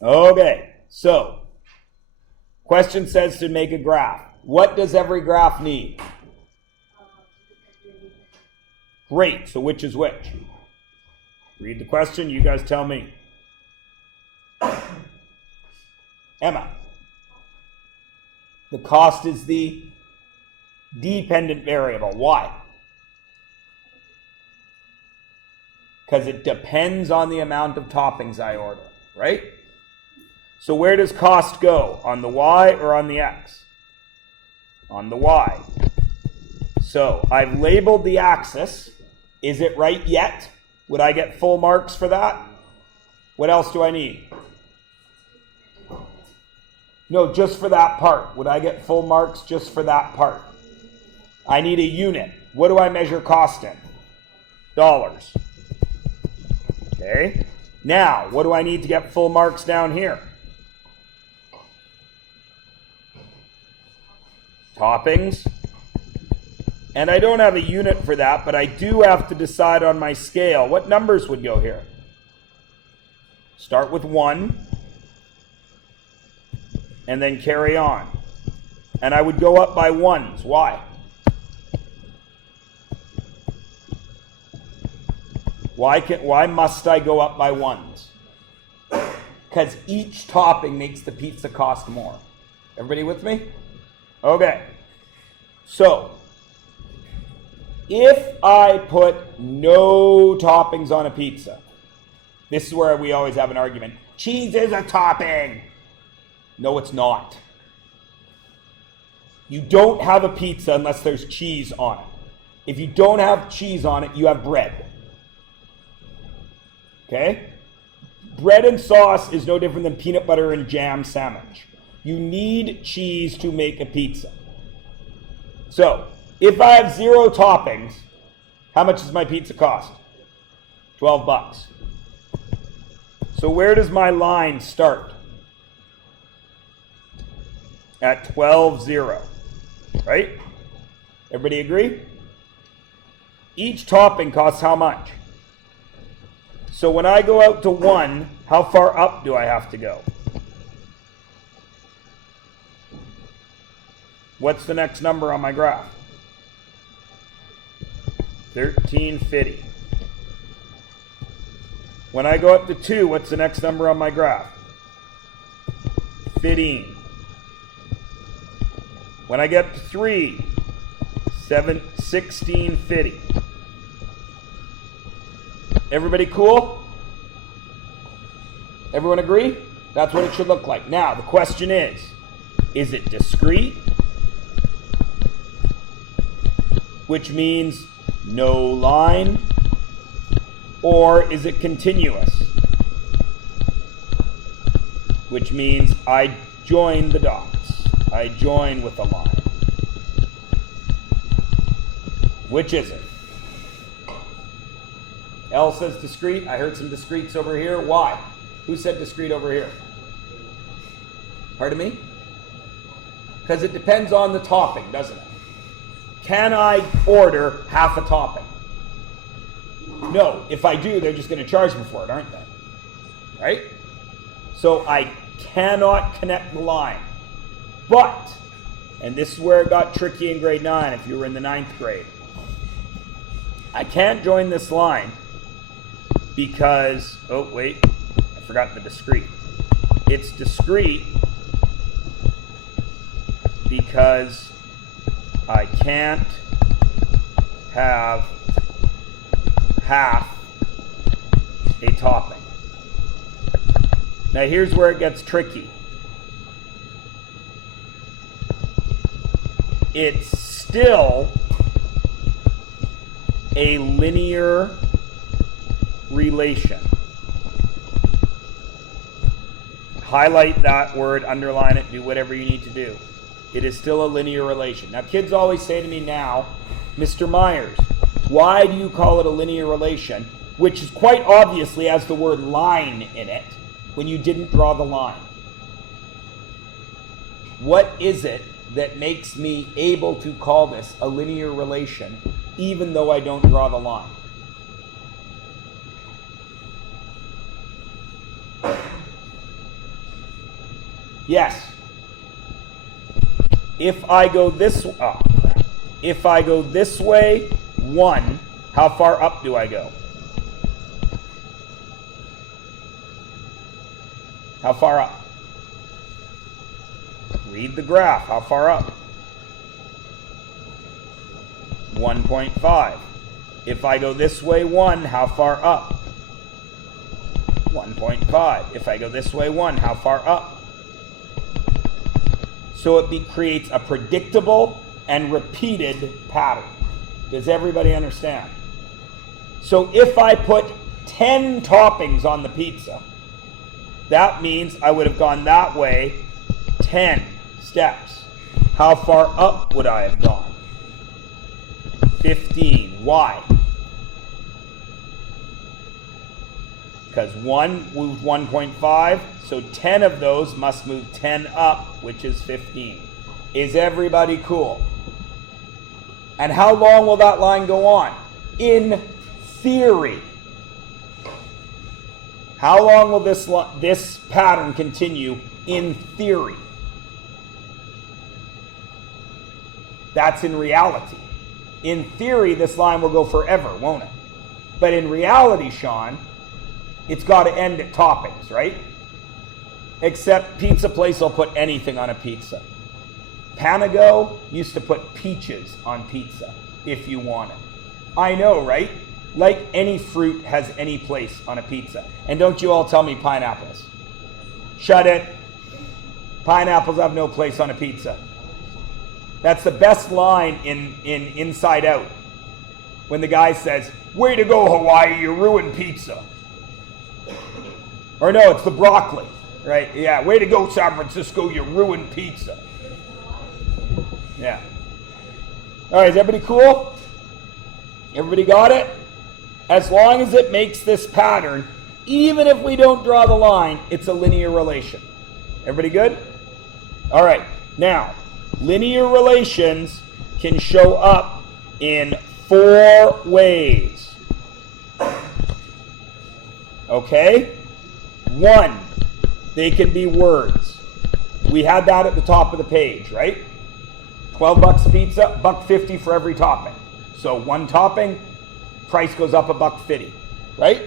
Okay, so question says to make a graph. What does every graph need? Great, so which is which? Read the question, you guys tell me. Emma. The cost is the dependent variable. Why? Because it depends on the amount of toppings I order, right? So where does cost go? On the y or on the x? On the y. So I've labeled the axis. Is it right yet? Would I get full marks for that? What else do I need? No, just for that part. Would I get full marks just for that part? I need a unit. What do I measure cost in? Dollars. Okay. Now, what do I need to get full marks down here? Toppings. And I don't have a unit for that, but I do have to decide on my scale. What numbers would go here? Start with 1. And then carry on. And I would go up by 1s. Why? Why must I go up by 1s? Because each topping makes the pizza cost more. Everybody with me? Okay. So, if I put no toppings on a pizza, this is where we always have an argument. Cheese is a topping. No, it's not. You don't have a pizza unless there's cheese on it. If you don't have cheese on it, you have bread. Okay? Bread and sauce is no different than peanut butter and jam sandwich. You need cheese to make a pizza. So, if I have 0 toppings, how much does my pizza cost? $12. So where does my line start? At 12.0, right? Everybody agree? Each topping costs how much? So when I go out to 1, how far up do I have to go? What's the next number on my graph? 1350. When I go up to 2, what's the next number on my graph? 15. When I get to 3, 1650. Everybody cool? Everyone agree? That's what it should look like. Now, the question is it discrete? Which means no line? Or is it continuous? Which means I join the dots. I join with a line. Which is it? L says discrete. I heard some discretes over here. Why? Who said discrete over here? Pardon me? Because it depends on the topping, doesn't it? Can I order half a topping? No. If I do, they're just going to charge me for it, aren't they? Right? So I cannot connect the line. But, and this is where it got tricky in grade 9 if you were in the 9th grade. I can't join this line because, oh wait, I forgot the discrete. It's discrete because I can't have half a topping. Now here's where it gets tricky. It's still a linear relation. Highlight that word, underline it, do whatever you need to do. It is still a linear relation. Now, kids always say to me now, Mr. Myers, why do you call it a linear relation, which is quite obviously has the word line in it, when you didn't draw the line? What is it that makes me able to call this a linear relation, even though I don't draw the line? Yes. If I go this if I go this way, 1, how far up do I go? How far up? Read the graph. How far up? 1.5. If I go this way 1, how far up? 1.5. If I go this way 1, how far up? So it creates a predictable and repeated pattern. Does everybody understand? So if I put 10 toppings on the pizza, that means I would have gone that way 10 steps. How far up would I have gone? 15. Why? Because 1 moved 1.5, so 10 of those must move 10 up, which is 15. Is everybody cool? And how long will that line go on? In theory. How long will this pattern continue in theory? That's in reality. In theory, this line will go forever, won't it? But in reality, Sean, it's got to end at toppings, right? Except pizza place will put anything on a pizza. Panago used to put peaches on pizza if you want it. I know, right? Like any fruit has any place on a pizza. And don't you all tell me pineapples. Shut it. Pineapples have no place on a pizza. That's the best line in Inside Out. When the guy says, "Way to go, Hawaii, you ruined pizza." Or no, it's the broccoli, right? Yeah, way to go, San Francisco, you ruined pizza. Yeah. All right, is everybody cool? Everybody got it? As long as it makes this pattern, even if we don't draw the line, it's a linear relation. Everybody good? All right, now, linear relations can show up in 4 ways. Okay? 1, they can be words. We had that at the top of the page, right? 12 bucks a pizza, $1.50 for every topping. So 1 topping, price goes up $1.50, right?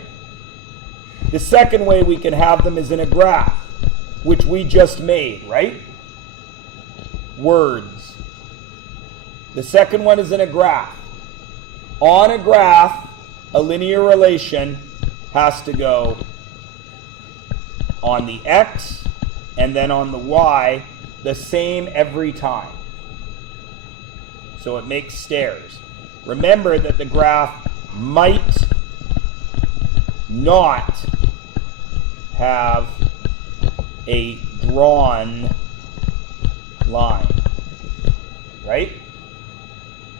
The second way we can have them is in a graph, which we just made, right? Words. The second one is in a graph. On a graph, a linear relation has to go on the x and then on the y the same every time. So it makes stairs. Remember that the graph might not have a drawn line, right?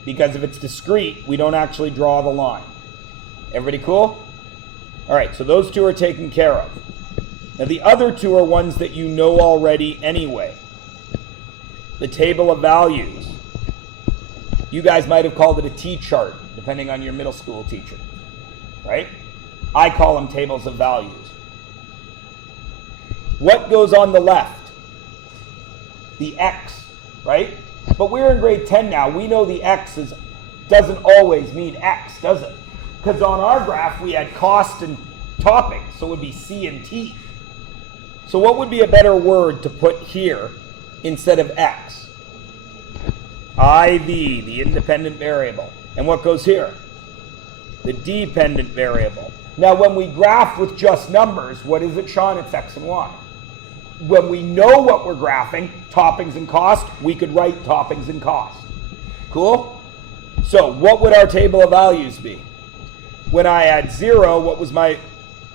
Because if it's discrete, we don't actually draw the line. Everybody cool? All right, so those 2 are taken care of. Now the other 2 are ones that you know already anyway. The table of values. You guys might have called it a T-chart, depending on your middle school teacher, right? I call them tables of values. What goes on the left? The X, right? But we're in grade 10 now. We know the X doesn't always mean X, does it? Because on our graph, we had cost and topping, so it would be C and T. So what would be a better word to put here instead of X? IV, the independent variable. And what goes here? The dependent variable. Now, when we graph with just numbers, what is it, Sean? It's X and Y. When we know what we're graphing, toppings and cost, we could write toppings and cost. Cool? So, what would our table of values be? When I had 0, what was my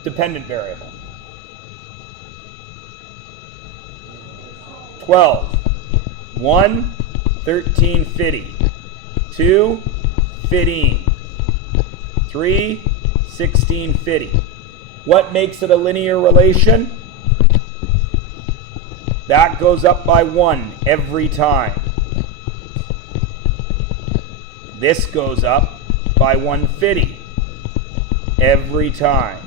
dependent variable? 12. 1, 13.50. 2, 15. 3, 16.50. What makes it a linear relation? That goes up by 1 every time. This goes up by 150 every time.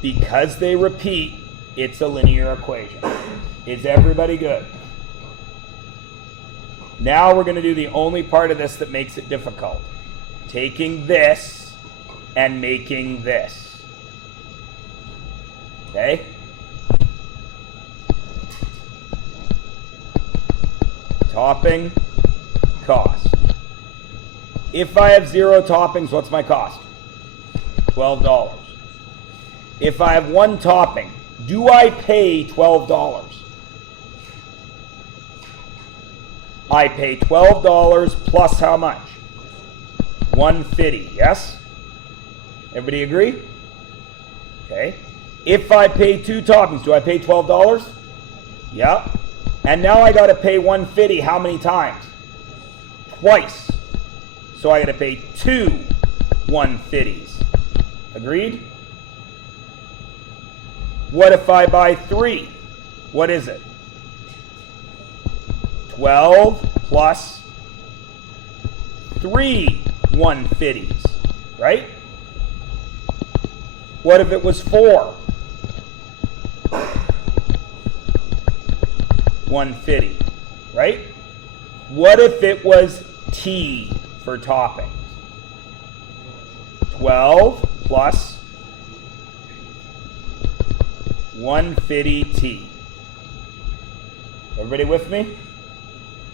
Because they repeat, It's a linear equation. Is everybody good? Now we're going to do the only part of this that makes it difficult. Taking this and making this. Okay? Topping, cost. If I have 0 toppings, what's my cost? $12. If I have 1 topping, do I pay $12? I pay $12 plus how much? $1.50, yes? Everybody agree? Okay. If I pay 2 toppings, do I pay $12? Yep. And now I got to pay $1.50 how many times? Twice. So I got to pay 2 $1.50s. Agreed? What if I buy 3? What is it? 12 plus 3 $1.50s, right? What if it was 4? $1.50, right? What if it was T for toppings? 12 plus $1.50 T. Everybody with me?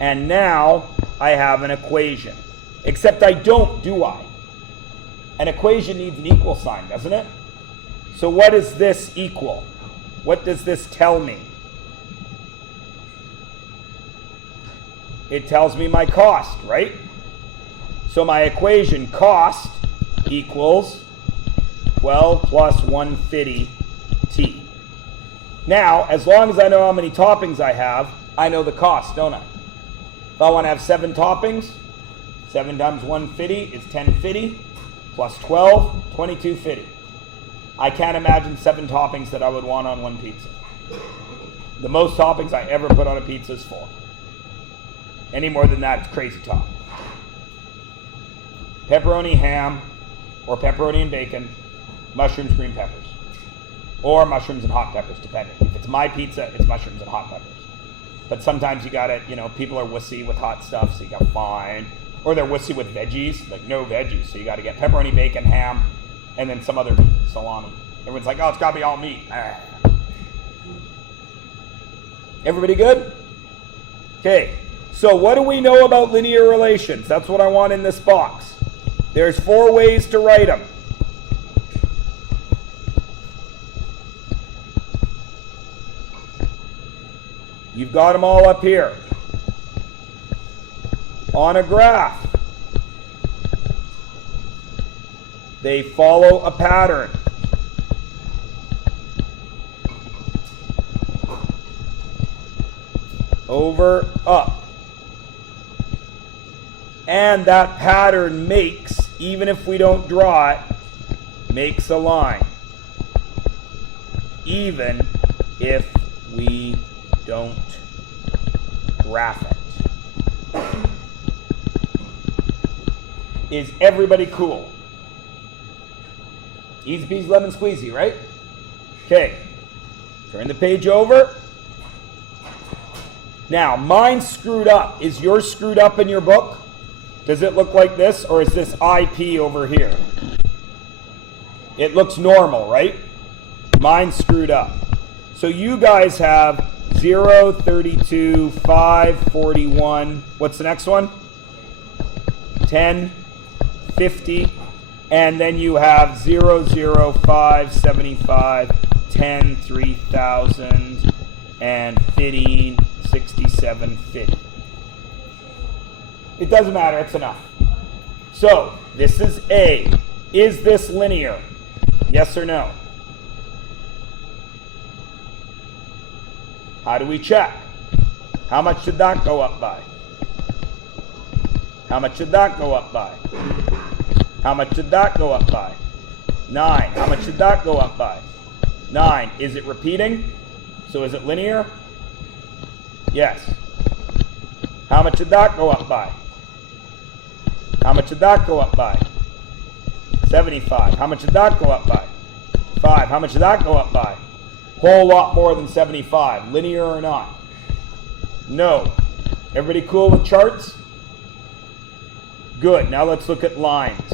And now I have an equation. Except I don't, do I? An equation needs an equal sign, doesn't it? So what does this equal? What does this tell me? It tells me my cost, right? So my equation, cost equals 12 plus $1.50 T. Now, as long as I know how many toppings I have, I know the cost, don't I? If I want to have 7 toppings, 7 times $1.50 is $10.50, plus 12, $22.50. I can't imagine 7 toppings that I would want on one pizza. The most toppings I ever put on a pizza is 4. Any more than that, it's crazy talk. Pepperoni, ham, or pepperoni and bacon, mushrooms, green peppers. Or mushrooms and hot peppers, depending. If it's my pizza, it's mushrooms and hot peppers. But sometimes you gotta, people are wussy with hot stuff, so you got fine. Or they're wussy with veggies, like no veggies. So you gotta get pepperoni, bacon, ham, and then some other meat, salami. Everyone's like, oh, it's gotta be all meat. Everybody good? Okay, so what do we know about linear relations? That's what I want in this box. There's 4 ways to write them. You've got them all up here. On a graph, they follow a pattern. Over, up. And that pattern makes, even if we don't draw it, makes a line. Even if we don't graph it. Is everybody cool? Easy peasy lemon squeezy, right? Okay. Turn the page over. Now, mine's screwed up. Is yours screwed up in your book? Does it look like this, or is this IP over here? It looks normal, right? Mine's screwed up. So you guys have 0, 32, 5, 41. What's the next one? 10, 50. And then you have 0, 0, 5, 75, 10, 3,000, and 15, 67, 50. It doesn't matter, it's enough. So, this is A. Is this linear? Yes or no? How do we check? How much did that go up by? How much did that go up by? How much did that go up by? 9. How much did that go up by? 9. Is it repeating? So is it linear? Yes. How much did that go up by? How much did that go up by? 75. How much did that go up by? 5. How much did that go up by? Whole lot more than 75. Linear or not? No. Everybody cool with charts? Good. Now let's look at lines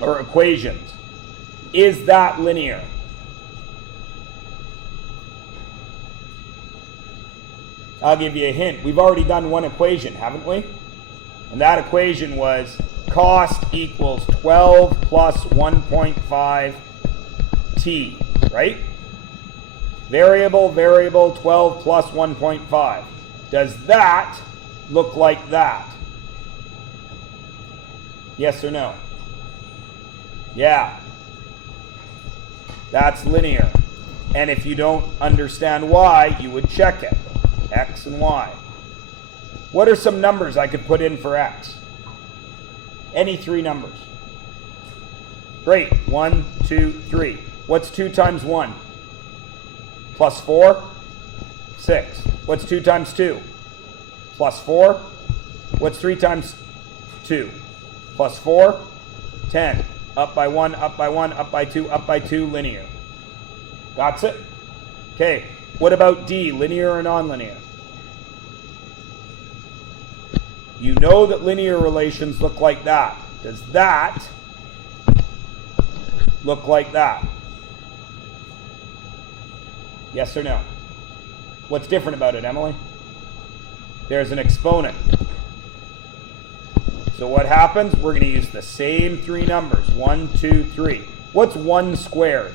or equations. Is that linear? I'll give you a hint. We've already done one equation, haven't we? And that equation was cost equals 12 plus 1.5 t, right? Variable, 12 plus 1.5. Does that look like that? Yes or no? Yeah. That's linear. And if you don't understand why, you would check it. X and Y. What are some numbers I could put in for X? Any three numbers. Great. 1, 2, 3. What's 2 times 1? Plus 4? 6. What's 2 times 2? Plus 4. What's 3 times 2? Plus 4? 10. Up by 1, up by 1, up by 2, up by 2, linear. That's it. Okay. What about D? Linear or nonlinear? You know that linear relations look like that. Does that look like that? Yes or no? What's different about it, Emily? There's an exponent. So what happens? We're going to use the same three numbers. 1, 2, 3. What's 1 squared?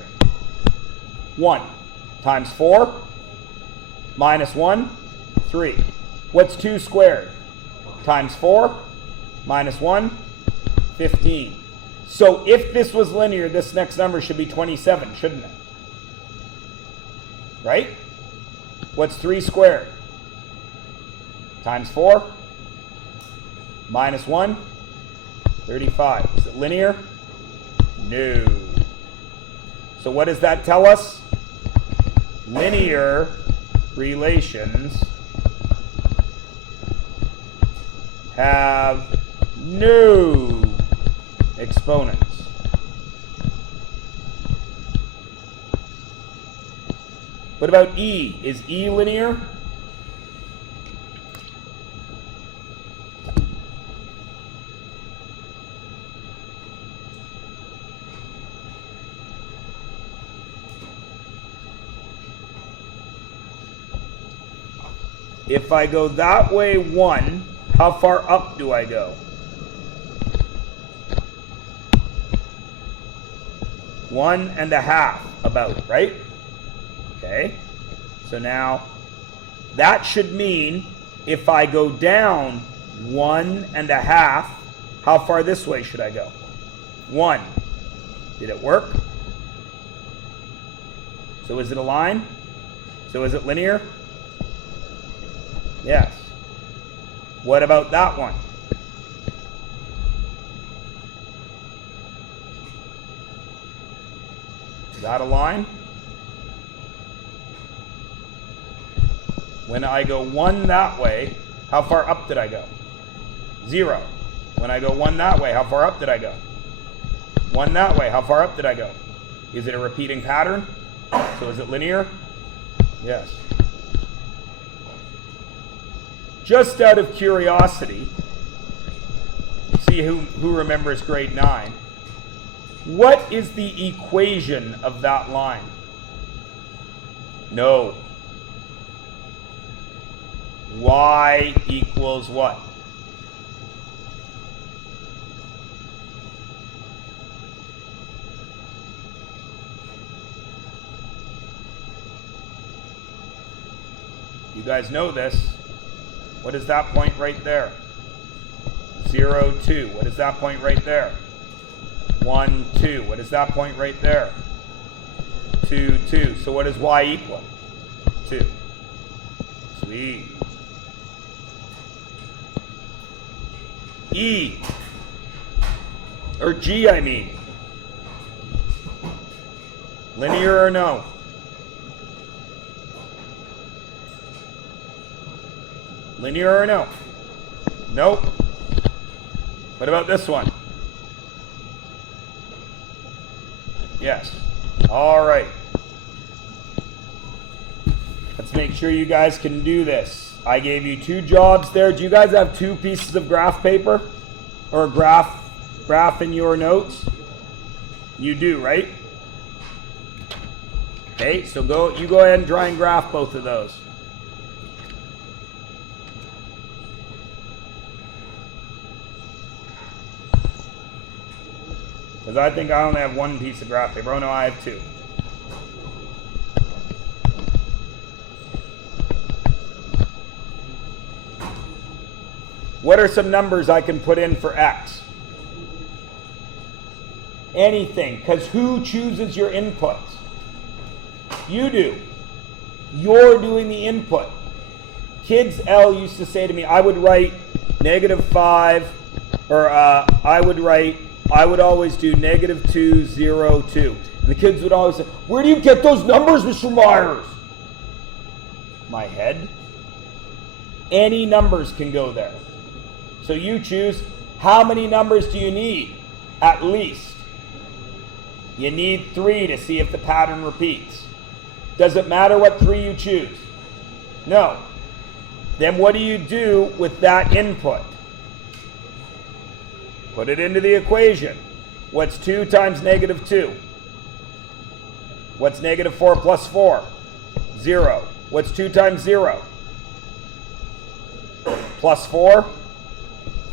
1 times 4 minus 1, 3. What's 2 squared? Times 4 minus 1, 15. So if this was linear, this next number should be 27, shouldn't it? Right? What's 3 squared? Times 4 minus 1, 35. Is it linear? No. So what does that tell us? Linear relations have no exponents. What about E? Is E linear? If I go that way 1, how far up do I go? 1.5 about, right? Okay. So now that should mean if I go down 1.5, how far this way should I go? 1. Did it work? So is it a line? So is it linear? Yes. What about that one? Is that a line? When I go 1 that way, how far up did I go? 0. When I go 1 that way, how far up did I go? 1 that way, how far up did I go? Is it a repeating pattern? So is it linear? Yes. Just out of curiosity, see who remembers grade 9. What is the equation of that line? No. Y equals what? You guys know this. What is that point right there? 0, 2. What is that point right there? 1, 2. What is that point right there? 2, 2. So what does y equal? 2. Sweet. E. Or G, I mean. Linear or no? Linear or no? Nope. What about this one? Yes. All right. Let's make sure you guys can do this. I gave you 2 jobs there. Do you guys have 2 pieces of graph paper? Or graph in your notes? You do, right? Okay, so you go ahead and try and graph both of those. Because I think I only have 1 piece of graph paper. Oh no, I have 2. What are some numbers I can put in for X? Anything, because who chooses your inputs? You do. You're doing the input. Kids L used to say to me, I would write -5, or I would always do -2, 0, 2. And the kids would always say, where do you get those numbers, Mr. Myers? My head. Any numbers can go there. So you choose, how many numbers do you need? At least. You need 3 to see if the pattern repeats. Does it matter what 3 you choose? No. Then what do you do with that input? Put it into the equation. What's 2 times -2? What's -4 plus 4? 0. What's 2 times 0? Plus 4?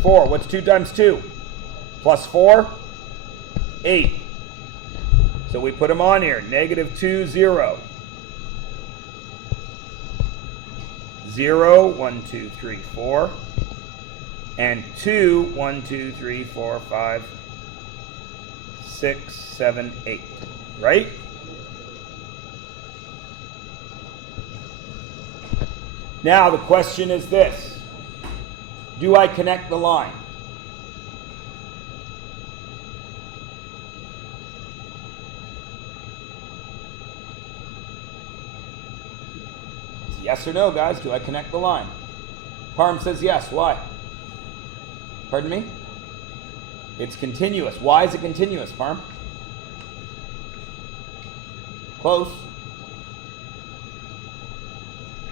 4. What's 2 times 2? Plus 4? 8. So we put them on here. -2, 0. 0, 1, 2, 3, 4. And 2, 1, 2, 3, 4, 5, 6, 7, 8. Right? Now the question is this. Do I connect the line? It's yes or no, guys. Do I connect the line? Parm says yes. Why? Pardon me? It's continuous. Why is it continuous, Parm? Close.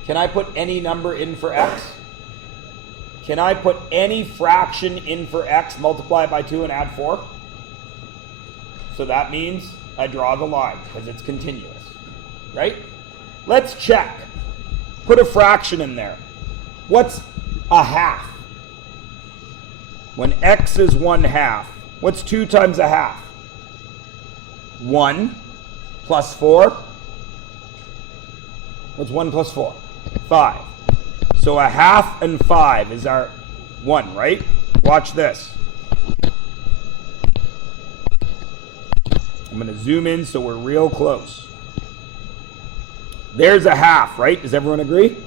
Can I put any number in for X? Can I put any fraction in for X, multiply it by 2 and add 4? So that means I draw the line because it's continuous, right? Let's check. Put a fraction in there. What's a half? When X is 1/2, what's 2 times a half? 1 plus 4. What's 1 plus 4? 5. So a half and 5 is our 1, right? Watch this. I'm going to zoom in so we're real close. There's a half, right? Does everyone agree?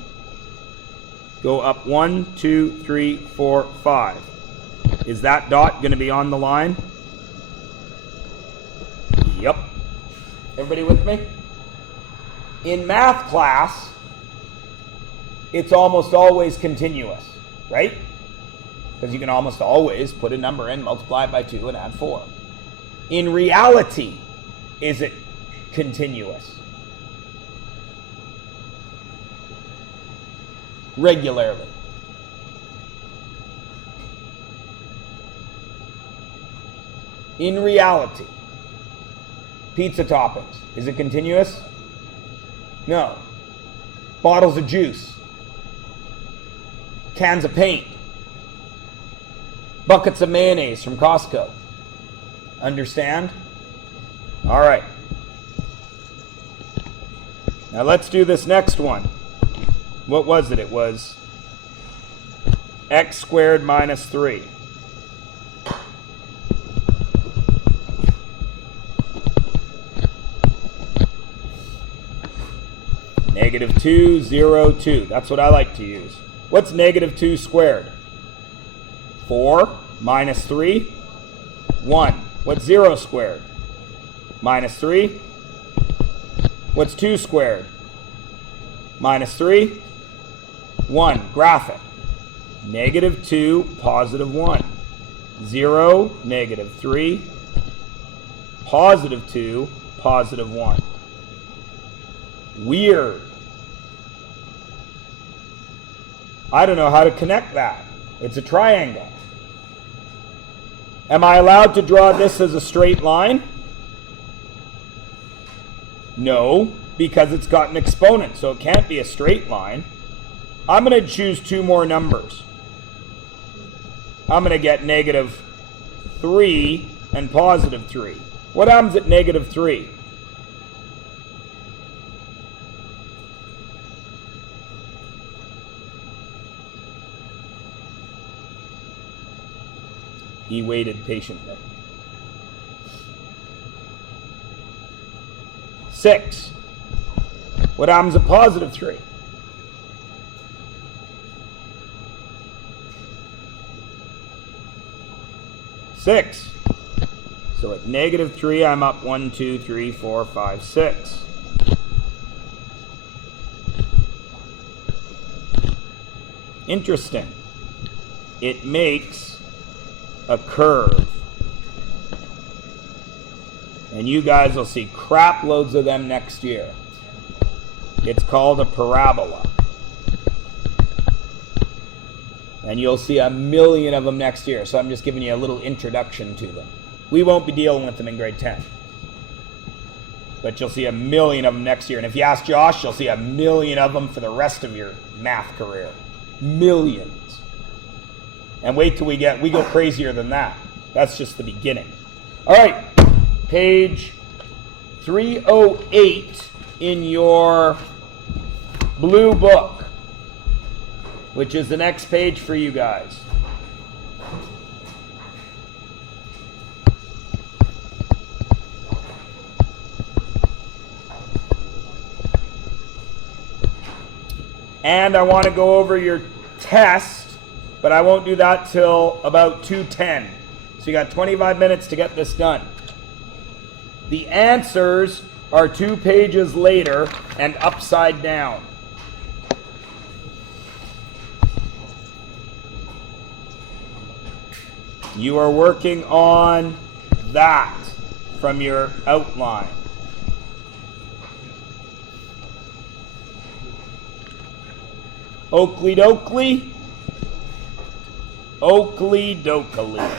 Go up 1, 2, 3, 4, 5. Is that dot going to be on the line? Yep. Everybody with me? In math class, it's almost always continuous, right? Because you can almost always put a number in, multiply it by 2, and add 4. In reality, is it continuous? Regularly. In reality, pizza toppings, is it continuous? No. Bottles of juice. Cans of paint. Buckets of mayonnaise from Costco. Understand? All right. Now let's do this next one. What was it? It was x squared minus 3. -2, 0, 2. That's what I like to use. What's -2 squared? 4 minus 3, 1. What's 0 squared? -3. What's 2 squared? -3, 1. Graph it. -2, positive 1. 0, -3, positive 2, positive 1. Weird. I don't know how to connect that. It's a triangle. Am I allowed to draw this as a straight line? No, because it's got an exponent, so it can't be a straight line. I'm going to choose two more numbers. I'm going to get -3 and +3. What happens at -3? He waited patiently. 6. What happens at +3? Six. So at -3, I'm up 1, 2, 3, 4, 5, 6. Interesting. It makes a curve. And you guys will see crap loads of them next year. It's called a parabola. And you'll see a million of them next year. So I'm just giving you a little introduction to them. We won't be dealing with them in grade 10. But you'll see a million of them next year. And if you ask Josh, you'll see a million of them for the rest of your math career. Millions. And wait till we go crazier than that. That's just the beginning. All right. Page 308 in your blue book, which is the next page for you guys. And I want to go over your test, but I won't do that till about 2:10. So you got 25 minutes to get this done. The answers are 2 pages later and upside down. You are working on that from your outline. Oakley dokley. Oakley dokley.